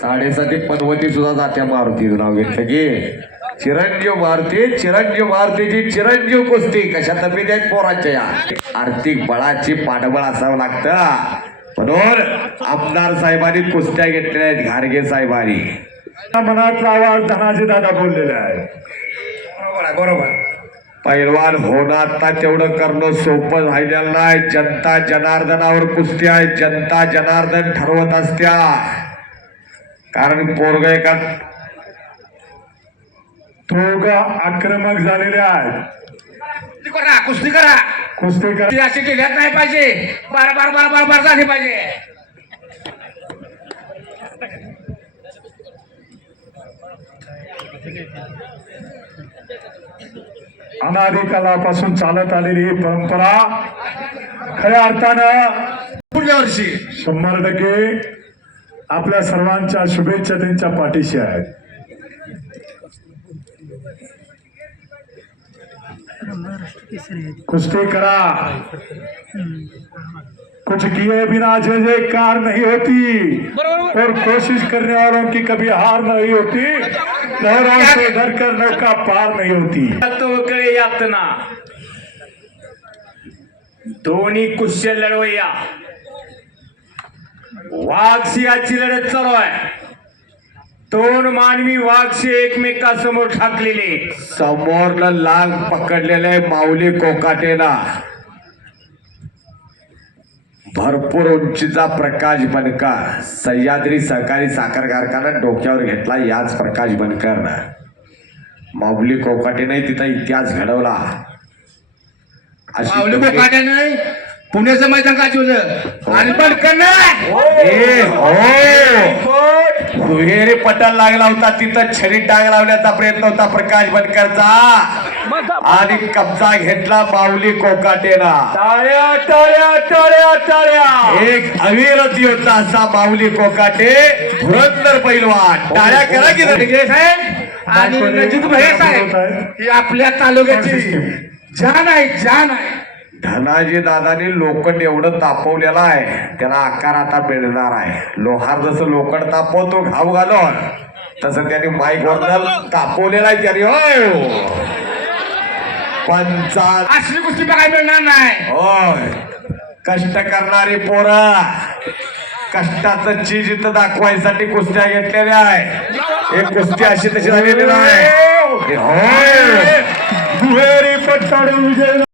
साडेसाती पनवती सुद्धा जात्या मारुतीचं नाव घेतलं की चिरंजीव मारुतीची चिरंजीव कुस्ती कशा तब्येत आहेत पोरांच्या या आर्थिक बळाची पाठबळ असावं लागतं म्हणून आमदार साहेबांनी कुस्त्या घेतलेल्या आहेत घारगे साहेबांनी मनातला आवाज धनाजी दादा बोललेला आहे बरोबर पैलवान होणं आता तेवढं करणं सोपं राहिलेलं नाही जनता जनार्दनावर कुस्ती आहे जनता जनार्दन ठरवत असत्या कारण पोरग एका दोघं आक्रमक झालेले आहेत कुस्ती करा अशी केल्यात नाही पाहिजे बार झाली पाहिजे अनादी कालापासून चालत आलेली ही परंपरा खऱ्या अर्थानं पुढल्या वर्षी 100% आपल्या सर्वांच्या शुभेच्छा त्यांच्या पाठीशी आहेत कुस्ती करा कुछ किए बिना जय जयकार नहीं होती और कोशिश करने वालों की कभी हार नहीं होती लहरों से डरकर नौका पार नहीं होती तो यातना दोन्ही कुशल लढवय्या वाघ सिंहाची लढत चालू आहे दोन मानवी वाघशी एकमेकांसमोर ठाकलेले समोरनं लाग पकडलेले माऊली कोकाटेला भरपूर उंचीचा प्रकाश बनकर सह्याद्री सहकारी साखर कारखाना डोक्यावर घेतला याच प्रकाश बनकरनं माऊली कोकाटेने तिथं इतिहास घडवला माऊली कोकाट्याने पुण्याचं मैदान गाजवलं आणि दुहेरी पटल लागला होता तिथं छडी टांग लावण्याचा प्रयत्न होता प्रकाश बनकरचा आणि कब्जा घेतला माऊली कोकाटेला टाळ्या टाळ्या टाळ्या टाळ्या एक अविरत योद्धा असा माऊली कोकाटे धुरंधर पैलवान टाळ्या करा की आणि रणजित भैया साहेब ही आपल्या तालुक्याची जान आहे धनाजी दादानी लोखंड एवढं तापवलेलं आहे त्याला आकार आता मिळणार आहे लोहार जसं लोखंड तापवतो घाव घालून तसं त्याने माईक वर तापवलेला आहे त्याने हो असली कुस्ती बघायला मिळणार नाही होय कष्ट करणारी पोरं कष्टाचं चीज इथं दाखवायसाठी कुस्त्या घेतलेल्या आहे एक कुस्ती अशी तशी झालेली नाही दुहेरी पट्टाडे विजय